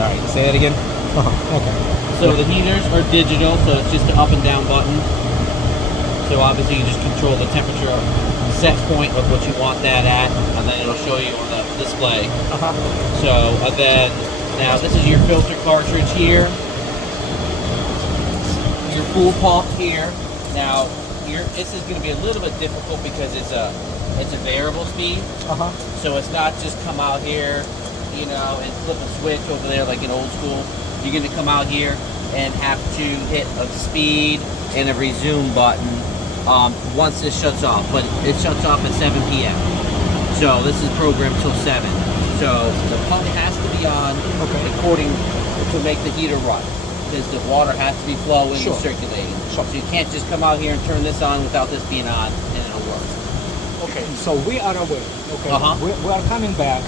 All right, say that again. Okay. So the heaters are digital, so it's just the up and down button. So obviously you just control the temperature set point of what you want that at, and then it'll show you on the display. So then, now this is your filter cartridge here. Your pool pump here. Now, this is going to be a little bit difficult because it's a variable speed. So it's not just come out here, you know, and flip a switch over there like in old school. You're going to come out here and have to hit a speed and a resume button once this shuts off. But it shuts off at 7 p.m. So this is programmed till 7. So the pump has to be on according to make the heater run. Because the water has to be flowing and circulating. So you can't just come out here and turn this on without this being on, and it'll work. Okay, so we are away. Okay, we are coming back,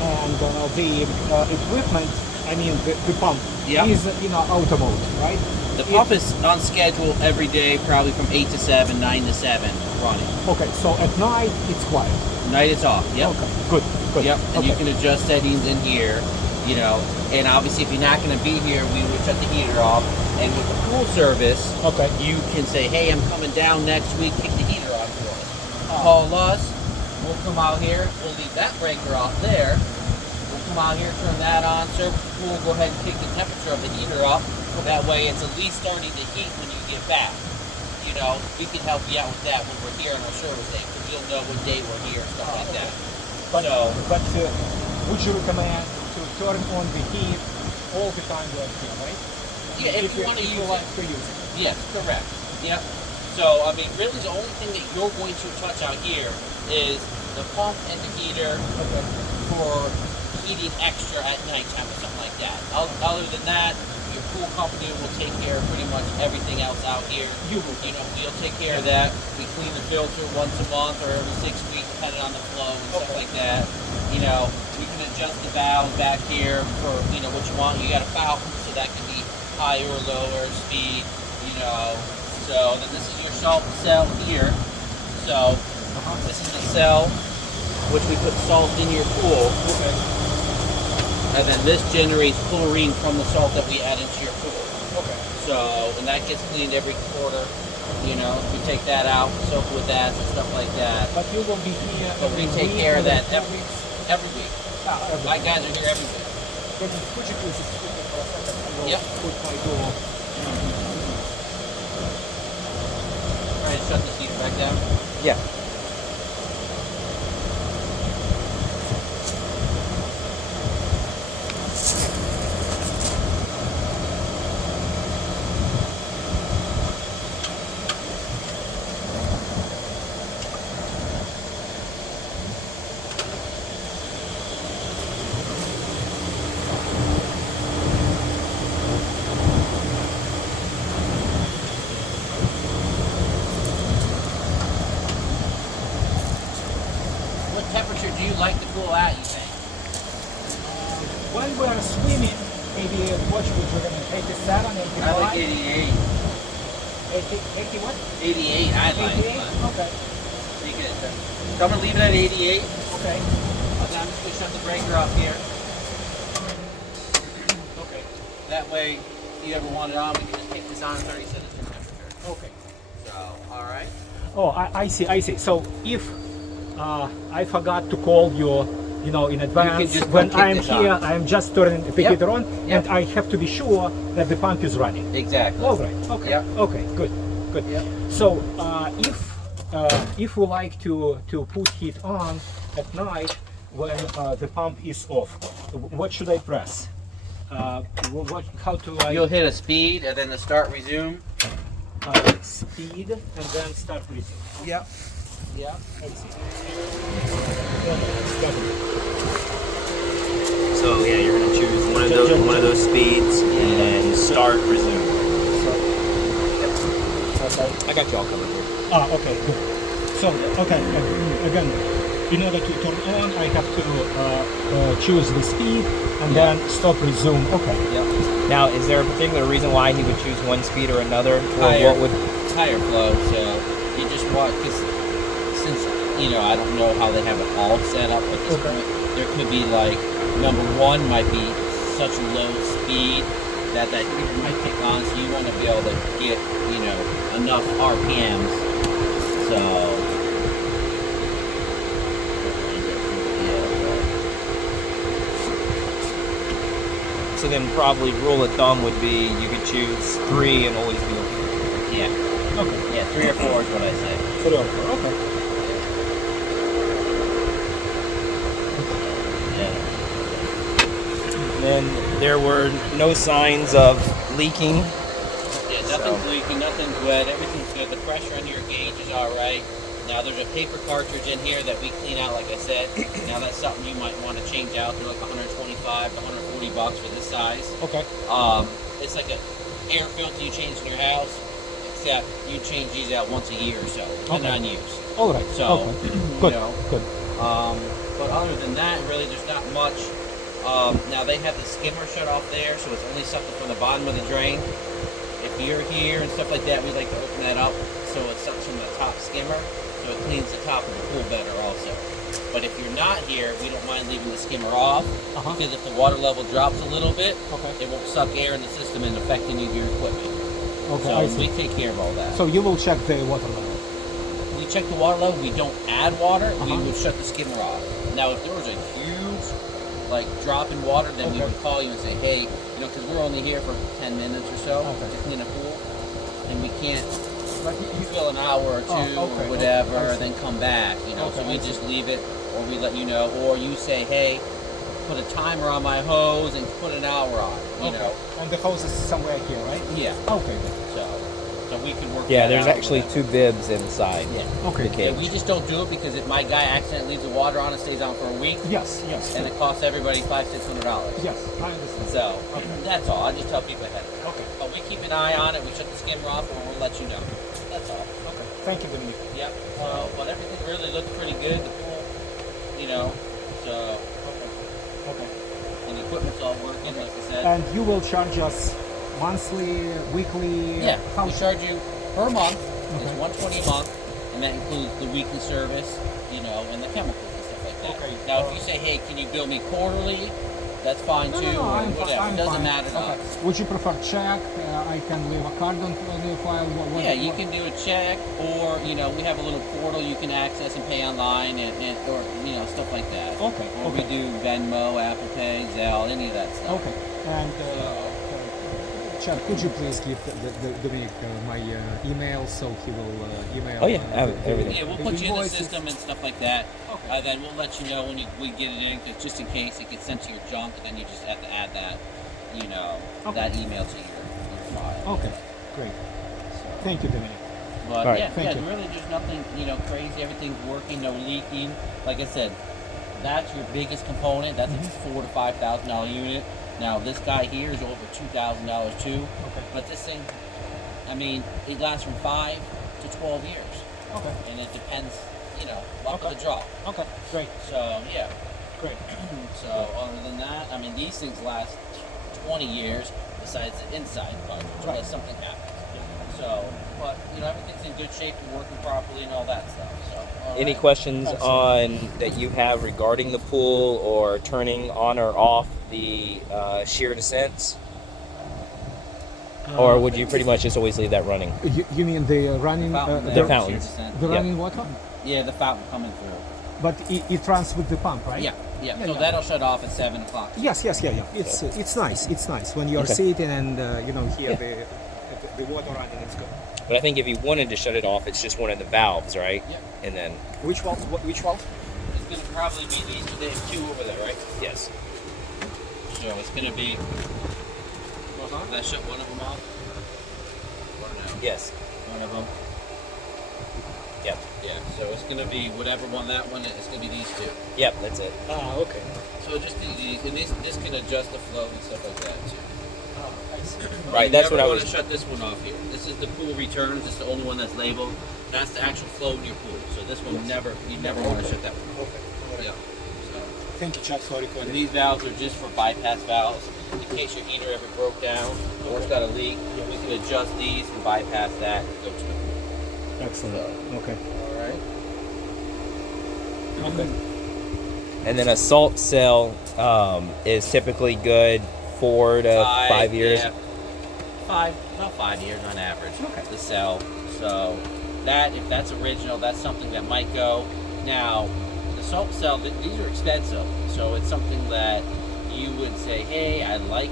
and the equipment, I mean the pump, is auto mode, right? The pump is on schedule every day, probably from 8 to 7, 9 to 7, running. Okay, so at night it's quiet. Night it's off. Yep. Okay, good. Yep, and you can adjust settings in here. You know, and obviously if you're not going to be here, we would shut the heater off. And with the pool service, you can say, hey, I'm coming down next week, kick the heater on for us. Call us, we'll come out here, we'll leave that breaker off there. We'll come out here, turn that on, service the pool, go ahead and kick the temperature of the heater up. That way it's at least starting to heat when you get back. You know, we can help you out with that when we're here on our service day, because you'll know what day we're here and stuff like that. But would you recommend to turn on the heat all the time we're here, right? Yeah, if you want to use it. Like to use it. Yes, correct. Yep. So, I mean, really the only thing that you're going to touch out here is the pump and the heater for heating extra at nighttime or something like that. Other than that, your pool company will take care of pretty much everything else out here. You know, we'll take care of that. We clean the filter once a month or every 6 weeks, depending on the flow and stuff like that. You know, we can adjust the valve back here for, you know, what you want. You got a fountain, so that can be higher or lower speed, you know. So then this is your salt cell here. So this is the cell which we put salt in your pool. And then this generates chlorine from the salt that we add into your pool. So, and that gets cleaned every quarter. You know, we take that out, soak with that and stuff like that. But you will be here. But we take care of that every week. My guys are here every week. Yep. Alright, shut this heater back down. Yeah. Temperature do you like the pool at, you think? When we are swimming, maybe what should we recommend? 87, 85? I like 88. 80 what? 88, I like. 88? Okay. So you can, I'm going to leave it at 88. Okay. And then I'm just going to shut the breaker off here. Okay. That way, if you ever want it on, we can just kick this on at 30 seconds temperature. Okay. So, alright. Oh, I see. So if I forgot to call you, you know, in advance, when I'm here, I'm just turning the heater on, and I have to be sure that the pump is running. Exactly. All right. Okay. Okay. Good. So if we like to put heat on at night when the pump is off, what should I press? How to I? You'll hit a speed and then the start resume. Speed and then start resume. Yep. Yeah, I see. So yeah, you're gonna choose one of those speeds and then start resume. Okay. I got you all covered here. Okay, good. So again, in order to turn on, I have to choose the speed and then stop resume. Okay. Yep. Now, is there a particular reason why he would choose one speed or another, or what would higher flow? So you just want, because since you know, I don't know how they have it all set up at this point. There could be like number one might be such low speed that heater might kick on, so you want to be able to get, you know, enough RPMs. So, So then probably rule of thumb would be you could choose 3 and always be okay. yeah, Okay. yeah, 3 or 4 is what I say. 3 or 4. Okay. Yeah. Then there were no signs of leaking. Yeah, nothing's leaking, nothing's wet, everything's good. The pressure on your gauge is all right. Now there's a paper cartridge in here that we clean out, like I said. Now that's something you might want to change out. They're like 125 to 140 bucks for this size. Okay. It's like an air filter you change in your house, except you change these out once a year or so, depending on use. All right. So, okay. you Good. know, Good. but other than that, really, there's not much. Now they have the skimmer shut off there, so it's only something from the bottom of the drain. If you're here and stuff like that, we like to open that up so it sucks from the top skimmer, so it cleans the top of the pool better also. But if you're not here, we don't mind leaving the skimmer off, because if the water level drops a little bit, it won't suck air in the system and affect any of your equipment. Okay. I So see. we take care of all that. So you will check the water level. We check the water level. We don't add water. We Uh-huh. would shut the skimmer off. Now, if there was a huge, like, drop in water, then we Okay. would call you and say, hey, you know, because we're only here for 10 minutes or so Okay. to clean a pool, and we can't But fill an hour or two Oh, okay. or whatever, I see. and then come back, you know. Okay, So we I see. just leave it, or we let you know, or you say, hey, put a timer on my hose and put an hour on, you know. And the hose is somewhere here, right? Yeah. Okay. So we can work. Yeah, that there's out actually with 2 bibs inside Yeah. Okay. the Yeah, cage. we just don't do it because if my guy accidentally leaves the water on, it stays on for a week, Yes. Yes. and it costs everybody $500-600. Yes. I understand. So Okay. that's all. I just tell people ahead. Okay. But we keep an eye on it. We shut the skimmer off, and we'll let you know. That's all. Okay. Thank you, Dominic. Yep. But everything really looks pretty good. The pool, you know. So Okay. and the equipment's all working, like I said. And you will charge us monthly, weekly? Yeah. How We charge you per month. Okay. It's $120 a month, and that includes the weekly service, you know, and the chemicals and stuff like that. Okay. Now, if you say, hey, can you bill me quarterly? That's fine No, too, no, or I'm whatever. I'm It doesn't fine. matter to Okay. us. Would you prefer check? I can leave a card on the file. Yeah, you can do a check, or you know, we have a little portal you can access and pay online, and or you know, stuff like that. Okay. Or Okay. we do Venmo, Apple Pay, Zelle, any of that stuff. Okay. And Chad, could you please give Dominic my email so he will email? Oh, yeah, I have everything. Yeah, we'll the put you in the invoices? system and stuff like that. Okay. Then we'll let you know when we get it in, 'cause just in case it gets sent to your junk, and then you just have to add that, you know, Okay. that email to your file. Okay. Great. So, Thank you, Dominic. but All right, yeah, thank you. really, there's nothing, you know, crazy. Everything's working, no leaking. Like I said, that's your biggest component. That's Mm-hmm. a $4,000 to $5,000 unit. Now this guy here is over $2,000 too. Okay. But this thing, I mean, it lasts from 5 to 12 years, Okay. and it depends, you know, luck Okay. of the draw. Okay. Great. So yeah. Great. So other than that, I mean, these things last 20 years. Besides the inside part, Right. unless something happens. So, but you know, everything's in good shape and working properly and all that stuff. So. all Any right. questions That's on that you have regarding the pool or turning on or off the shear descents? Or would you pretty much just always leave that running? You mean the running Fountain the there, fountains. 0%. the Yeah. running water? Yeah, the fountain coming through. But it runs with the pump, right? Yeah. Yeah, So yeah. that'll shut off at 7 o'clock. Yes, yeah. It's nice. It's nice when you're Okay. sitting and you know hear Yeah. the water running. It's good. But I think if you wanted to shut it off, it's just one of the valves, right? Yep. And then, Which valve? Which valve? It's gonna probably be these. They have 2 over there, right? yes. So it's gonna be. Did I shut one of them off? Or no? Yes. One of them. Yep. Yeah. So it's gonna be whatever one that one is. It's gonna be these 2. Yep, that's it. Ah, okay. So just these, and this can adjust the flow and stuff like that too. Right, You that's never what I want was- to shut this one off here. This is the pool returns. It's the only one that's labeled. That's the actual flow in your pool. So this one you never want to shut that one. Okay. Yeah. So, Thank you, Chuck, for and recording. these valves are just for bypass valves. In case your heater ever broke down or it's got a leak, we can adjust these and bypass that and go to the pool. Excellent. Okay. All right. Okay. And then a salt cell is typically good 4 to 5 years. Yeah, about 5 years on average Okay. to sell. So that, if that's original, that's something that might go. Now, the salt cell, these are expensive, so it's something that you would say, hey, I like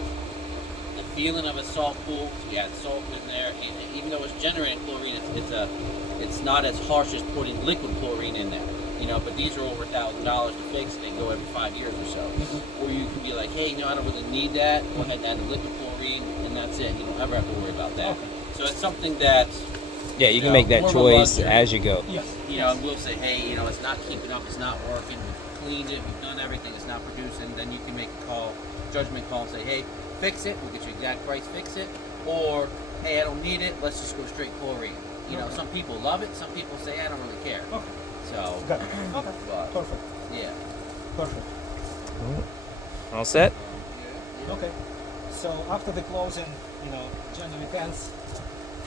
the feeling of a salt pool. We add salt in there, and even though it's generating chlorine, it's not as harsh as putting liquid chlorine in there. You know, but these are over $1,000 to fix, and they go every 5 years or so. Or you can be like, hey, no, I don't really need that. Go ahead and add the liquid chlorine, and that's it. You don't ever have to worry about that. Okay. So it's something that, Yeah, you can make that more of a choice luxury. as you go. Yes. you know, and we'll say, hey, you know, it's not keeping up, it's not working, we've cleaned it, we've done everything, it's not producing. Then you can make a call, judgment call, and say, hey, fix it, we'll get you exact price, fix it. Or, hey, I don't need it, let's just go straight chlorine. You know, Okay. some people love it, some people say, I don't really care. Okay. So, Got it. Okay. but, Perfect. yeah. Perfect. All set? Okay. So after the closing, you know, January 10th,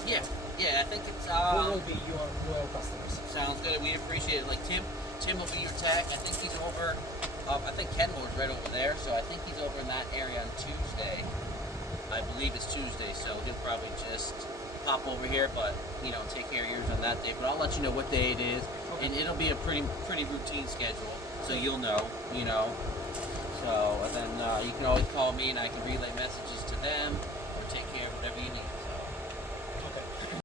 Yeah, I think it's, who will be your loyal customers? sounds good. We appreciate it. Like Tim will be your tech. I think he's over. I think Kenmore's right over there, so I think he's over in that area on Tuesday. I believe it's Tuesday, so he'll probably just pop over here, but you know, take care of yours on that day. But I'll let you know what day it is, and it'll be a pretty routine schedule, so you'll know. You know. So and then you can always call me, and I can relay messages to them or take care of whatever you need.